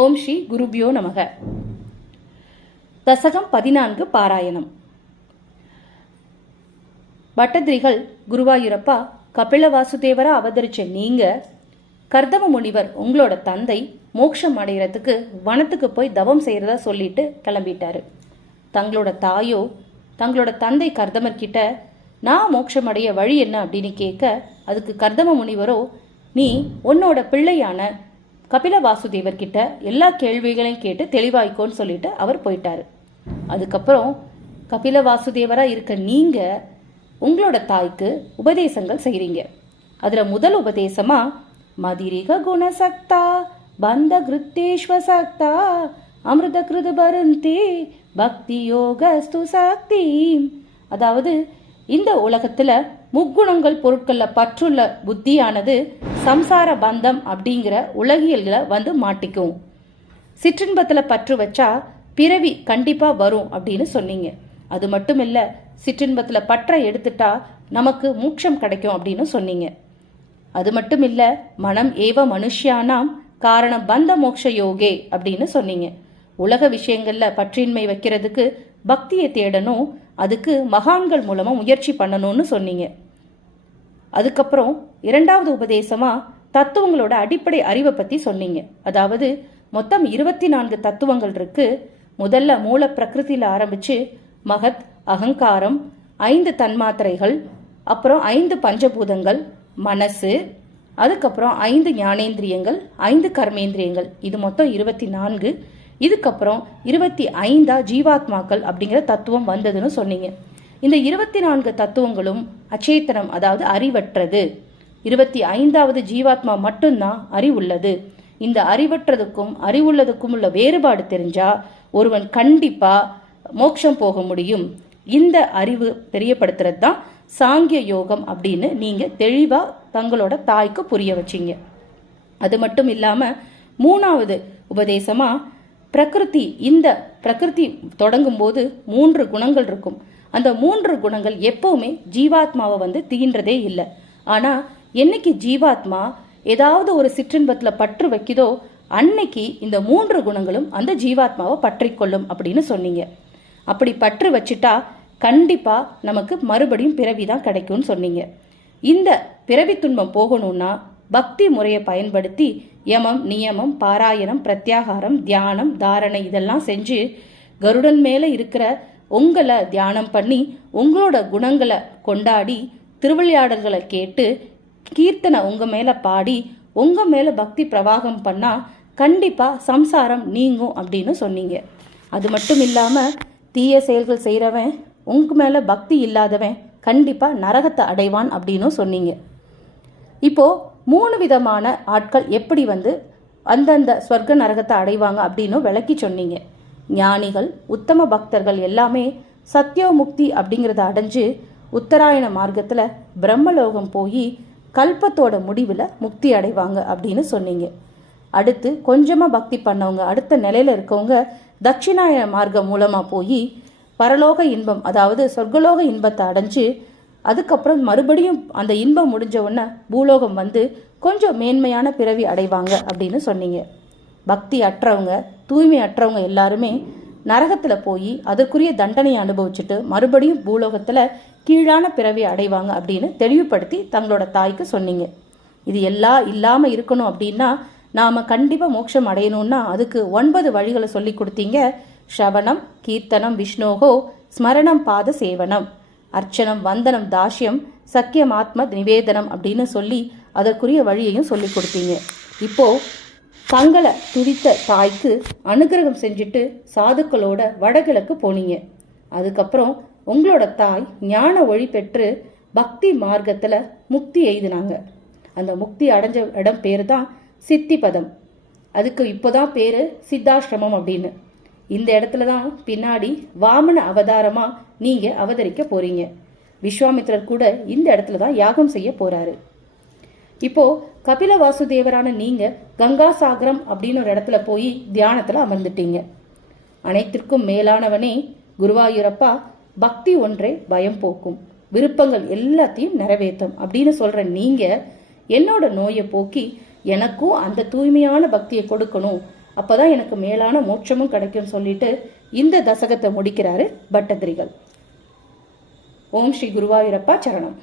ஓம் ஸ்ரீ குருபியோ நமக. தசகம் பதினான்கு பாராயணம். பட்டதிரிகள் குருவாயூரப்பா கபில வாசுதேவரா அவதரிச்ச நீங்க கர்தம முனிவர் உங்களோட தந்தை மோட்சம் அடைகிறதுக்கு வனத்துக்கு போய் தவம் செய்யறதா சொல்லிட்டு கிளம்பிட்டாரு. தங்களோட தாயோ தங்களோட தந்தை கர்தமர் கிட்ட நான் மோட்சம் அடைய வழி என்ன? அப்படின்னு கேட்க அதுக்கு கர்தம முனிவரோ நீ உன்னோட பிள்ளையான கபில வாசுதேவர் கிட்ட எல்லா கேள்விகளையும் கேட்டு தெளிவாய்க்கோன்னு சொல்லிட்டு அவர் போயிட்டாரு. அதுக்கப்புறம் கபில வாசுதேவரா இருக்க நீங்க உங்களோட தாய்க்கு உபதேசங்கள் செய்றீங்க. அதுல முதல் உபதேசமா மதிரிக குணசக்தா பந்த கிருத்தேஸ்வ சக்தா அமிர்த கிருது பருந்தி பக்தி யோகஸ்து சக்தி. அதாவது இந்த உலகத்துல முக்குணங்கள் பொருட்கள்ல பற்றுள்ள புத்தியானது சம்சார பந்தம் அப்படிங்கிற உலகியல்ல வந்து மாட்டிக்கும். சிற்றின்பத்துல பற்று வச்சா பிறவி கண்டிப்பா வரும் அப்படின்னு சொன்னீங்க. அது மட்டும் இல்ல சிற்றின்பத்துல பற்றை எடுத்துட்டா நமக்கு மூட்சம் கிடைக்கும் அப்படின்னு சொன்னீங்க. அது மட்டும் இல்ல மனம் ஏவ மனுஷியானாம் காரணம் பந்த மோட்ச யோகே அப்படின்னு சொன்னீங்க. உலக விஷயங்கள்ல பற்றின்மை வைக்கிறதுக்கு பக்தியை தேடணும் அதுக்கு மகான்கள் மூலமா முயற்சி பண்ணணும்னு சொன்னீங்க. அதுக்கப்புறம் இரண்டாவது உபதேசமா தத்துவங்களோட அடிப்படை அறிவை பத்தி சொன்னீங்க. அதாவது மொத்தம் இருபத்தி நான்கு தத்துவங்கள் இருக்கு. முதல்ல மூல பிரகிருதியில ஆரம்பிச்சு மகத் அகங்காரம் ஐந்து தன்மாத்திரைகள் அப்புறம் ஐந்து பஞ்சபூதங்கள் மனசு அதுக்கப்புறம் ஐந்து ஞானேந்திரியங்கள் ஐந்து கர்மேந்திரியங்கள். இது மொத்தம் இருபத்தி நான்கு. இதுக்கப்புறம் இருபத்தி ஐந்தா ஜீவாத்மாக்கள் அப்படிங்கிற தத்துவம் வந்ததுன்னு சொன்னீங்க. இந்த இருபத்தி நான்கு தத்துவங்களும் அச்சேத்தனம் அதாவது அறிவற்றது. இருபத்தி ஐந்தாவது ஜீவாத்மா மட்டும்தான் அறிவுள்ளது. இந்த அறிவற்றதுக்கும் அறிவுள்ளதுக்கும் உள்ள வேறுபாடு தெரிஞ்சா ஒருவன் கண்டிப்பா மோட்சம் போக முடியும். இந்த அறிவு தெரியப்படுத்துறது தான் சாங்கிய யோகம் அப்படின்னு நீங்க தெளிவா தங்களோட தாய்க்கு புரிய வச்சிங்க. அது மட்டும் இல்லாம மூணாவது உபதேசமா பிரகிருதி இந்த பிரகிருதி தொடங்கும் போது மூன்று குணங்கள் இருக்கும். அந்த மூன்று குணங்கள் எப்பவுமே ஜீவாத்மாவை வந்து தீன்றதே இல்லை. ஆனா என்னைக்கு ஜீவாத்மா ஏதாவது ஒரு சிற்றின்பத்துல பற்று வைக்குதோ அன்னைக்கு இந்த மூன்று குணங்களும் அந்த ஜீவாத்மாவை பற்றிக்கொள்ளும் அப்படின்னு சொன்னீங்க. அப்படி பற்று வச்சுட்டா கண்டிப்பா நமக்கு மறுபடியும் பிறவி தான் கிடைக்கும்னு சொன்னீங்க. இந்த பிறவி துன்பம் போகணும்னா பக்தி முறையை பயன்படுத்தி யமம் நியமம் பாராயணம் பிரத்யாகாரம் தியானம் தாரணை இதெல்லாம் செஞ்சு கருடன் மேல இருக்கிற உங்களை தியானம் பண்ணி உங்களோட குணங்களை கொண்டாடி திருவிளையாடல்களை கேட்டு கீர்த்தனை உங்கள் மேலே பாடி உங்கள் மேலே பக்தி பிரவாகம் பண்ணால் கண்டிப்பாக சம்சாரம் நீங்கும் அப்படின்னு சொன்னீங்க. அது மட்டும் இல்லாமல் தீய செயல்கள் செய்கிறவன் உங்க மேலே பக்தி இல்லாதவன் கண்டிப்பாக நரகத்தை அடைவான் அப்படின்னும் சொன்னீங்க. இப்போது மூணு விதமான ஆட்கள் எப்படி வந்து அந்தந்த ஸ்வர்க்க நரகத்தை அடைவாங்க அப்படின்னு விளக்கி சொன்னீங்க. ஞானிகள் உத்தம பக்தர்கள் எல்லாமே சத்திய முக்தி அப்படிங்கிறத அடைஞ்சு உத்தராயண மார்க்கத்தில் பிரம்மலோகம் போய் கல்பத்தோட முடிவில் முக்தி அடைவாங்க அப்படின்னு சொன்னீங்க. அடுத்து கொஞ்சமாக பக்தி பண்ணவங்க அடுத்த நிலையில் இருக்கவங்க தட்சிணாயன மார்க்கம் மூலமாக போய் பரலோக இன்பம் அதாவது சொர்க்கலோக இன்பத்தை அடைஞ்சு அதுக்கப்புறம் மறுபடியும் அந்த இன்பம் முடிஞ்ச உடனே பூலோகம் வந்து கொஞ்சம் மேன்மையான பிறவி அடைவாங்க அப்படின்னு சொன்னீங்க. பக்தி அற்றவங்க தூய்மை அற்றவங்க எல்லாருமே நரகத்தில் போய் அதற்குரிய தண்டனையை அனுபவிச்சுட்டு மறுபடியும் பூலோகத்தில் கீழான பிறவி அடைவாங்க அப்படின்னு தெளிவுபடுத்தி தங்களோட தாய்க்கு சொன்னீங்க. இது எல்லாம் இல்லாமல் இருக்கணும் அப்படின்னா நாம் கண்டிப்பாக மோட்சம் அடையணும்னா அதுக்கு ஒன்பது வழிகளை சொல்லி கொடுத்தீங்க. ஸ்ரவணம் கீர்த்தனம் விஷ்ணோகோ ஸ்மரணம் பாத சேவனம். அர்ச்சனம் வந்தனம் தாஷ்யம் சக்கியம் ஆத்ம நிவேதனம் அப்படின்னு சொல்லி அதற்குரிய வழியையும் சொல்லி கொடுத்தீங்க. இப்போது தங்களை துடித்த தாய்க்கு அனுகிரகம் செஞ்சுட்டு சாதுக்களோட வடகிழக்கு போனீங்க. அதுக்கப்புறம் உங்களோட தாய் ஞான ஒளி பெற்று பக்தி மார்க்கத்தில் முக்தி எய்தினாங்க. அந்த முக்தி அடைஞ்ச இடம் பேர் தான் சித்திபதம். அதுக்கு இப்போதான் பேர் சித்தாசிரமம் அப்படின்னு. இந்த இடத்துல தான் பின்னாடி வாமன அவதாரமாக நீங்கள் அவதரிக்க போகிறீங்க விஸ்வாமித்திரர் கூட இந்த இடத்துல தான் யாகம் செய்ய போகிறாரு இப்போ கபில வாசுதேவரான நீங்க கங்கா சாகரம் அப்படின்னு ஒரு இடத்துல போய் தியானத்துல அமர்ந்துட்டீங்க. அனைத்திற்கும் மேலானவனே குருவாயூரப்பா பக்தி ஒன்றே பயம் போக்கும். விருப்பங்கள் எல்லாத்தையும் நிறைவேற்றும் அப்படின்னு சொல்ற நீங்க என்னோட நோயை போக்கி எனக்கும் அந்த தூய்மையான பக்தியை கொடுக்கணும். அப்பதான் எனக்கு மேலான மோட்சமும் கிடைக்கும் சொல்லிட்டு இந்த தசகத்தை முடிக்கிறாரு பட்டதிரிகள் ஓம் ஸ்ரீ குருவாயூரப்பா சரணம்.